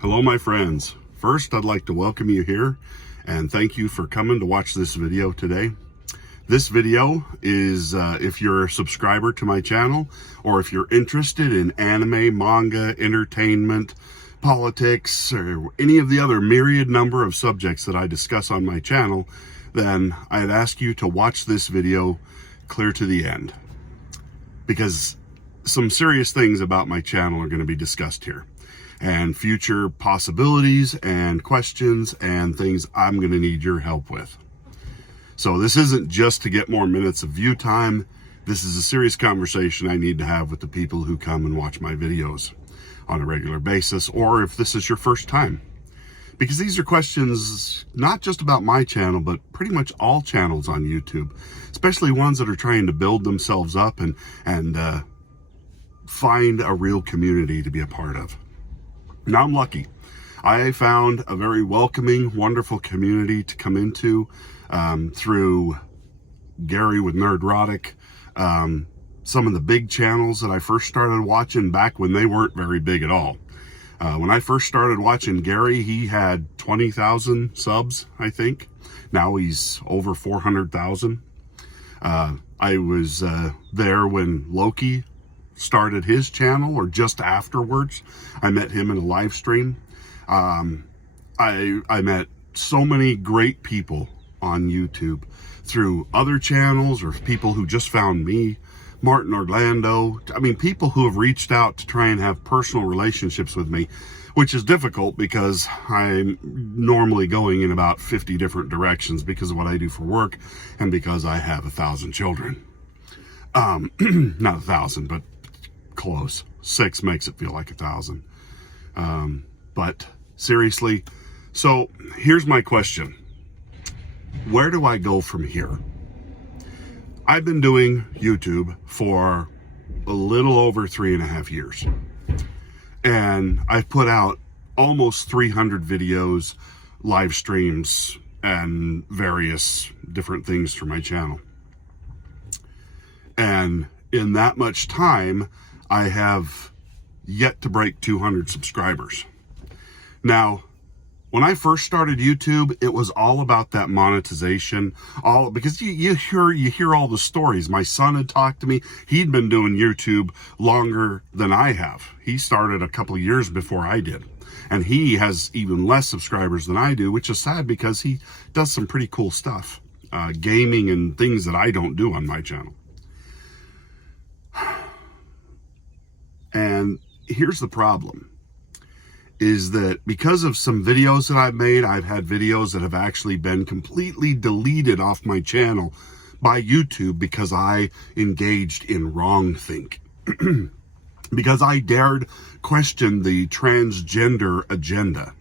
Hello, my friends. First, I'd like to welcome you here and thank you for coming to watch this video today. This video is if you're a subscriber to my channel, or if you're interested in anime, manga, entertainment, politics, or any of the other myriad number of subjects that I discuss on my channel, then I'd ask you to watch this video clear to the end, because some serious things about my channel are going to be discussed here, and future possibilities and questions and things I'm going to need your help with. So this isn't just to get more minutes of view time. This is a serious conversation I need to have with the people who come and watch my videos on a regular basis, or if this is your first time. Because these are questions not just about my channel, but pretty much all channels on YouTube, especially ones that are trying to build themselves up and find a real community to be a part of. Now, I'm lucky. I found a very welcoming, wonderful community to come into through Gary with Nerdrotic. Some of the big channels that I first started watching back when they weren't very big at all. When I first started watching Gary, he had 20,000 subs, I think. Now he's over 400,000. I was there when Loki started his channel, or just afterwards. I met him in a live stream. I met so many great people on YouTube through other channels, or people who just found me. Martin Orlando, I mean, people who have reached out to try and have personal relationships with me, which is difficult because I'm normally going in about 50 different directions because of what I do for work and because I have 1,000 children. Not 1,000, but close. 6 makes it feel like 1,000. But seriously, so here's my question. Where do I go from here? I've been doing YouTube for a little over 3.5 years. And I've put out almost 300 videos, live streams, and various different things for my channel. And in that much time, I have yet to break 200 subscribers. Now, when I first started YouTube, it was all about that monetization, because you hear all the stories. My son had talked to me. He'd been doing YouTube longer than I have. He started a couple of years before I did. And he has even less subscribers than I do, which is sad because he does some pretty cool stuff, gaming and things that I don't do on my channel. And here's the problem, is that because of some videos that I've made, I've had videos that have actually been completely deleted off my channel by YouTube because I engaged in wrongthink. Because I dared question the transgender agenda,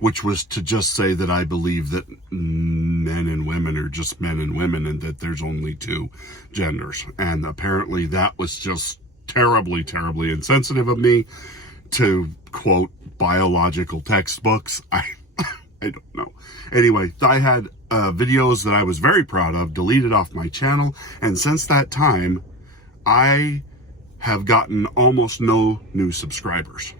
which was to just say that I believe that men and women are just men and women and that there's only 2 genders. And apparently that was just terribly, terribly insensitive of me to quote biological textbooks. I don't know. Anyway, I had videos that I was very proud of deleted off my channel, and since that time I have gotten almost no new subscribers.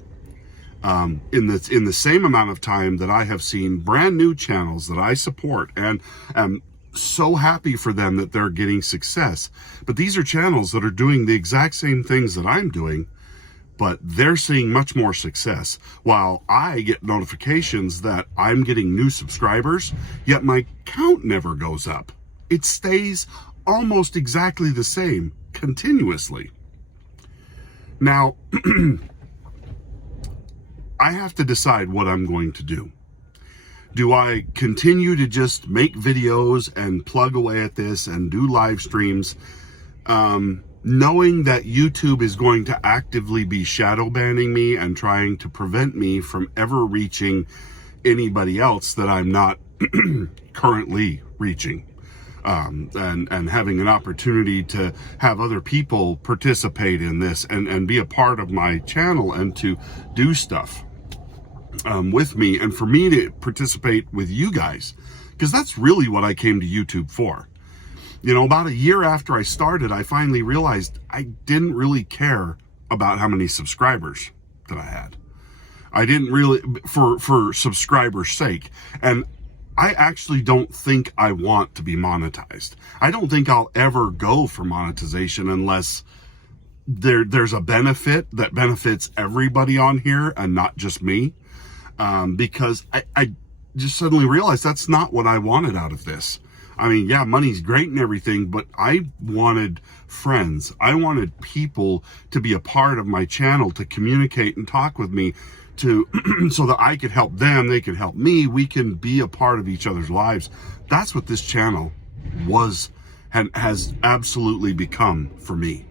In the same amount of time that I have seen brand new channels that I support, and am so happy for them that they're getting success. But these are channels that are doing the exact same things that I'm doing, but they're seeing much more success, while I get notifications that I'm getting new subscribers, yet my count never goes up. It stays almost exactly the same continuously. Now, I have to decide what I'm going to do. Do I continue to just make videos and plug away at this and do live streams, knowing that YouTube is going to actively be shadow banning me and trying to prevent me from ever reaching anybody else that I'm not currently reaching, and having an opportunity to have other people participate in this and be a part of my channel and to do stuff with me, and for me to participate with you guys, because that's really what I came to YouTube for. You know, about a year after I started, I finally realized I didn't really care about how many subscribers that I had. I didn't really, for subscribers' sake. And I actually don't think I want to be monetized. I don't think I'll ever go for monetization unless there's a benefit that benefits everybody on here and not just me. Because I just suddenly realized that's not what I wanted out of this. I mean, yeah, money's great and everything, but I wanted friends. I wanted people to be a part of my channel, to communicate and talk with me, to so that I could help them, they could help me, we can be a part of each other's lives. That's what this channel was and has absolutely become for me.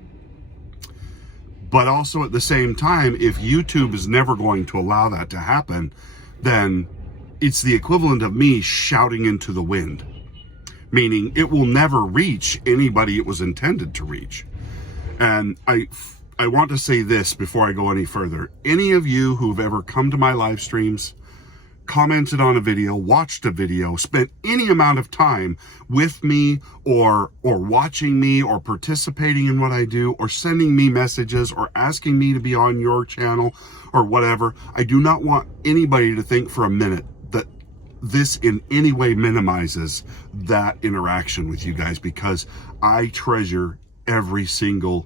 But also at the same time, if YouTube is never going to allow that to happen, then it's the equivalent of me shouting into the wind, meaning it will never reach anybody it was intended to reach. And I want to say this before I go any further. Any of you who've ever come to my live streams, commented on a video, watched a video, spent any amount of time with me or watching me or participating in what I do or sending me messages or asking me to be on your channel or whatever, I do not want anybody to think for a minute that this in any way minimizes that interaction with you guys, because I treasure every single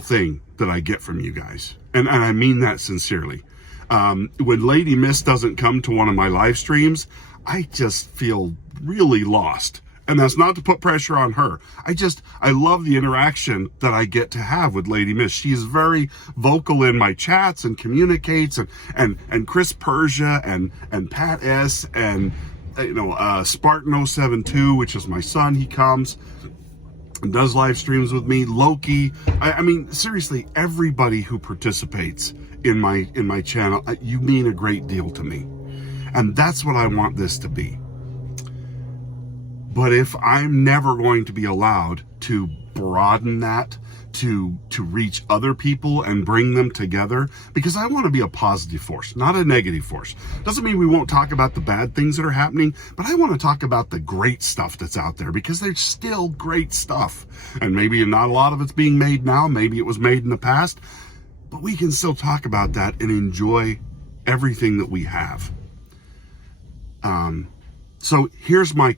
thing that I get from you guys. And I mean that sincerely. When Lady Miss doesn't come to one of my live streams, I just feel really lost. And that's not to put pressure on her. I love the interaction that I get to have with Lady Miss. She is very vocal in my chats and communicates, and Chris Persia and Pat S and Spartan 072, which is my son, he comes and does live streams with me. Loki, I mean, seriously, everybody who participates in my channel, you mean a great deal to me. And that's what I want this to be. But if I'm never going to be allowed to broaden that, to reach other people and bring them together, because I want to be a positive force, not a negative force. Doesn't mean we won't talk about the bad things that are happening, but I want to talk about the great stuff that's out there, because there's still great stuff. And maybe not a lot of it's being made now, maybe it was made in the past, but we can still talk about that and enjoy everything that we have. So here's my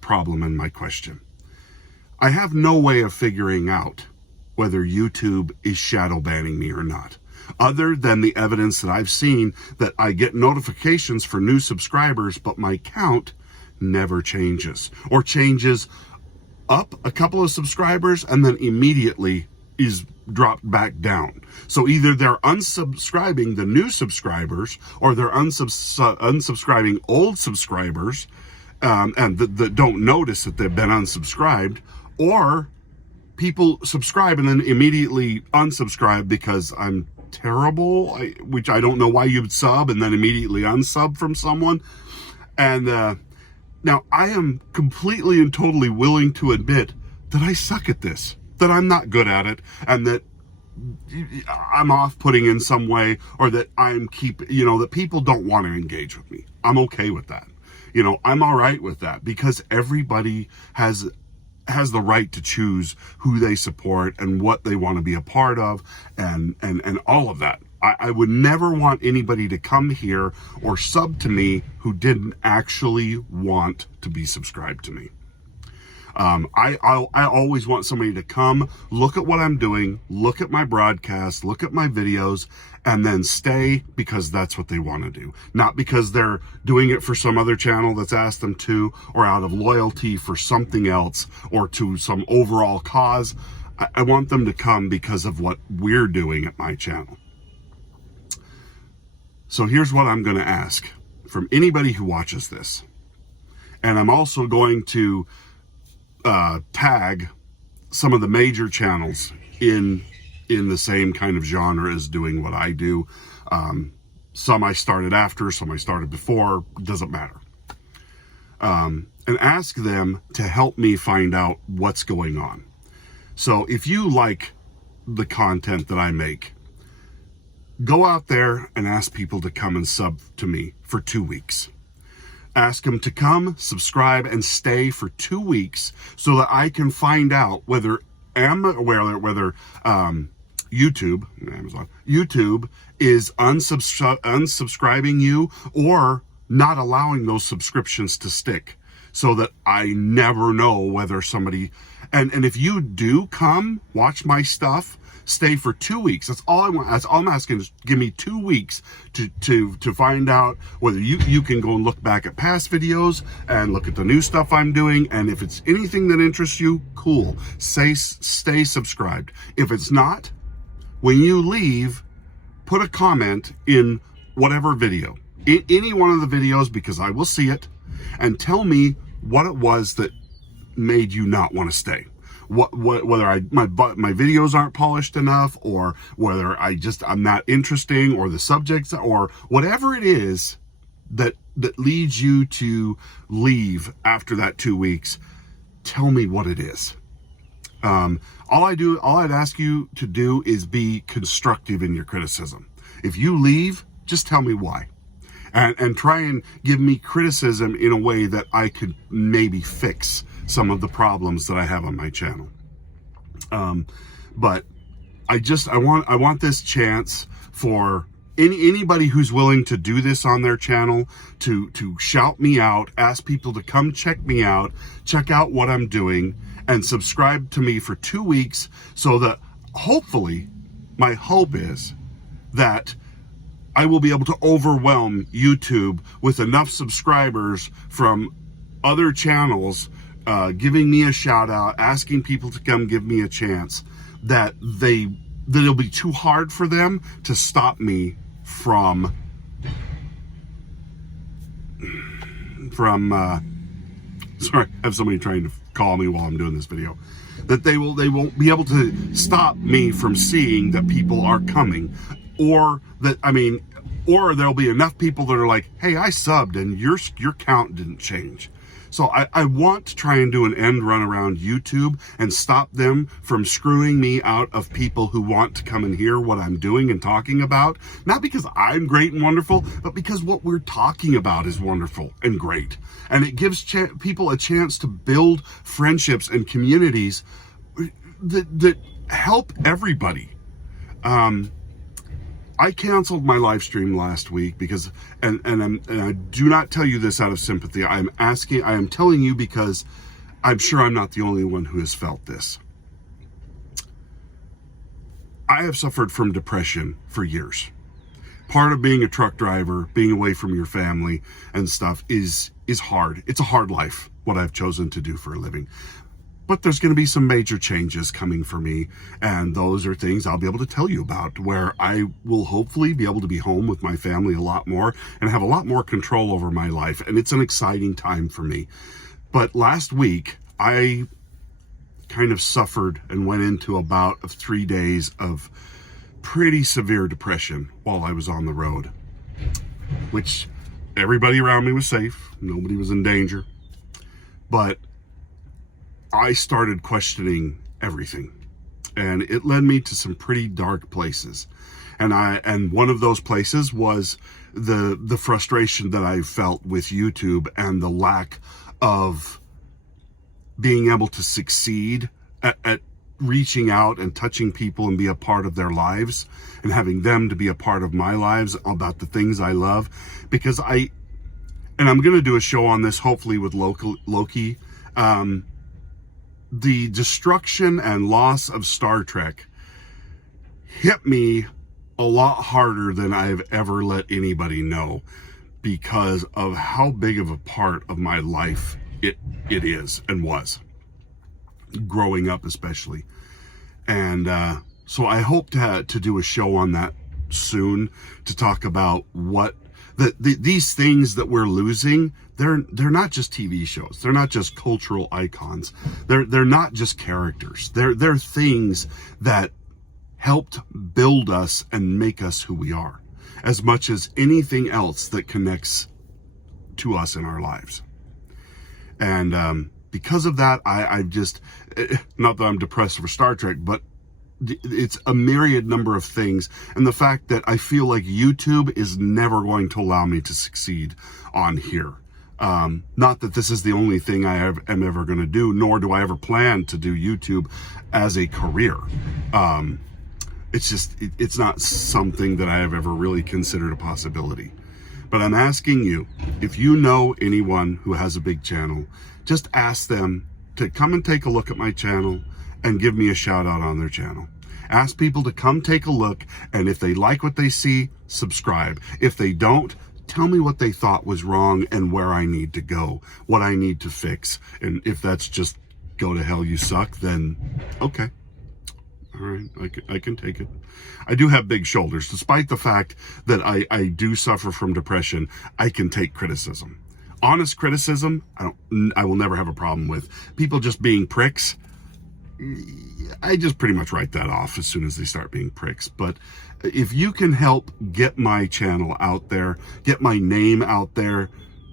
problem and my question. I have no way of figuring out whether YouTube is shadow banning me or not, other than the evidence that I've seen that I get notifications for new subscribers, but my count never changes, or changes up a couple of subscribers and then immediately is dropped back down. So either they're unsubscribing the new subscribers, or they're unsubscribing old subscribers, and that don't notice that they've been unsubscribed, or people subscribe and then immediately unsubscribe because I'm terrible, which I don't know why you'd sub and then immediately unsub from someone. And now I am completely and totally willing to admit that I suck at this, that I'm not good at it, and that I'm off-putting in some way, or that that people don't want to engage with me. I'm okay with that. I'm all right with that, because everybody has the right to choose who they support and what they want to be a part of, and all of that. I would never want anybody to come here or sub to me who didn't actually want to be subscribed to me. I always want somebody to come, look at what I'm doing, look at my broadcast, look at my videos, and then stay because that's what they want to do. Not because they're doing it for some other channel that's asked them to, or out of loyalty for something else, or to some overall cause. I want them to come because of what we're doing at my channel. So here's what I'm going to ask from anybody who watches this. And I'm also going to tag some of the major channels in the same kind of genre as doing what I do. Some I started after, some I started before, doesn't matter. And ask them to help me find out what's going on. So if you like the content that I make, go out there and ask people to come and sub to me for 2 weeks. Ask them to come, subscribe, and stay for 2 weeks so that I can find out whether YouTube is unsubscribing you or not allowing those subscriptions to stick, so that I never know whether somebody, and if you do come watch my stuff, stay for 2 weeks. That's all I want. That's all I'm asking, is give me 2 weeks to find out whether you can go and look back at past videos and look at the new stuff I'm doing. And if it's anything that interests you, cool. Stay subscribed. If it's not, when you leave, put a comment in whatever video, in any one of the videos, because I will see it, and tell me what it was that made you not want to stay. Whether my videos aren't polished enough, or whether I'm not interesting, or the subjects, or whatever it is that leads you to leave after that 2 weeks. Tell me what it is. All I'd ask you to do is be constructive in your criticism. If you leave, just tell me why. And try and give me criticism in a way that I could maybe fix some of the problems that I have on my channel. But I want this chance for anybody who's willing to do this on their channel to shout me out, ask people to come check me out, check out what I'm doing, and subscribe to me for 2 weeks, so that hopefully, my hope is that I will be able to overwhelm YouTube with enough subscribers from other channels, giving me a shout out, asking people to come give me a chance, that it'll be too hard for them to stop me from sorry, I have somebody trying to call me while I'm doing this video. That they won't be able to stop me from seeing that people are coming, or there'll be enough people that are like, hey, I subbed and your count didn't change. So I want to try and do an end run around YouTube and stop them from screwing me out of people who want to come and hear what I'm doing and talking about. Not because I'm great and wonderful, but because what we're talking about is wonderful and great. And it gives people a chance to build friendships and communities that help everybody. I canceled my live stream last week because, and I do not tell you this out of sympathy. I am telling you because I'm sure I'm not the only one who has felt this. I have suffered from depression for years. Part of being a truck driver, being away from your family and stuff is hard. It's a hard life, what I've chosen to do for a living. But there's going to be some major changes coming for me, and those are things I'll be able to tell you about, where I will hopefully be able to be home with my family a lot more and have a lot more control over my life, and it's an exciting time for me. But last week, I kind of suffered and went into about 3 days of pretty severe depression while I was on the road, which everybody around me was safe. Nobody was in danger. But I started questioning everything, and it led me to some pretty dark places. And one of those places was the frustration that I felt with YouTube and the lack of being able to succeed at reaching out and touching people and be a part of their lives, and having them to be a part of my lives about the things I love. Because I'm going to do a show on this, hopefully with Loki. The destruction and loss of Star Trek hit me a lot harder than I've ever let anybody know, because of how big of a part of my life it is and was, growing up especially. And so I hope to do a show on that soon, to talk about what these things that we're losing. They're not just TV shows. They're not just cultural icons. They're not just characters. They're things that helped build us and make us who we are, as much as anything else that connects to us in our lives. And because of that, I just, not that I'm depressed for Star Trek, but it's a myriad number of things. And the fact that I feel like YouTube is never going to allow me to succeed on here. Not that this is the only thing I am ever going to do, nor do I ever plan to do YouTube as a career. it's not something that I have ever really considered a possibility. But I'm asking you, if you know anyone who has a big channel, just ask them to come and take a look at my channel and give me a shout out on their channel. Ask people to come take a look, and if they like what they see, subscribe. If they don't, tell me what they thought was wrong and where I need to go, what I need to fix. And if that's just go to hell you suck, then okay. All right, I can take it. I do have big shoulders. Despite the fact that I do suffer from depression, I can take criticism. Honest criticism, I will never have a problem with. People just being pricks, I just pretty much write that off as soon as they start being pricks. But if you can help get my channel out there, get my name out there,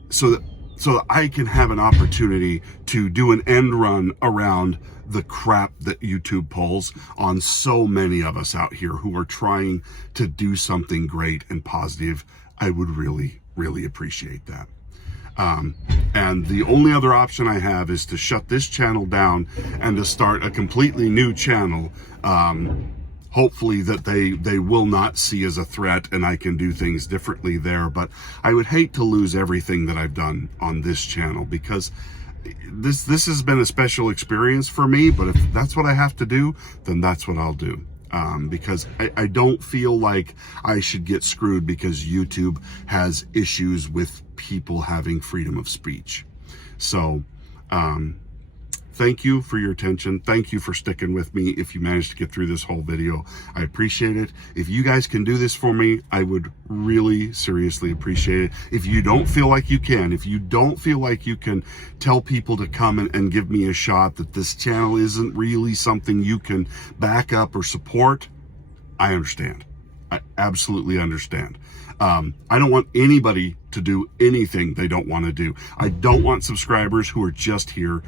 so that I can have an opportunity to do an end run around the crap that YouTube pulls on so many of us out here who are trying to do something great and positive, I would really, really appreciate that. And the only other option I have is to shut this channel down and to start a completely new channel. Hopefully that they will not see as a threat and I can do things differently there. But I would hate to lose everything that I've done on this channel, because this has been a special experience for me. But if that's what I have to do, then that's what I'll do. Because I don't feel like I should get screwed because YouTube has issues with people having freedom of speech. So, thank you for your attention. Thank you for sticking with me. If you managed to get through this whole video, I appreciate it. If you guys can do this for me, I would really seriously appreciate it. If you don't feel like you can, if you don't feel like you can tell people to come and give me a shot, that this channel isn't really something you can back up or support, I understand. I absolutely understand. I don't want anybody to do anything they don't want to do. I don't want subscribers who are just here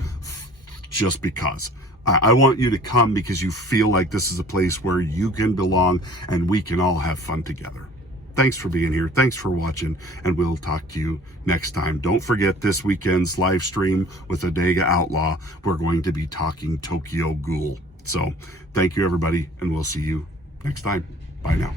just because. I want you to come because you feel like this is a place where you can belong and we can all have fun together. Thanks for being here. Thanks for watching, and we'll talk to you next time. Don't forget this weekend's live stream with Adega Outlaw. We're going to be talking Tokyo Ghoul. So thank you, everybody, and we'll see you next time. Bye now.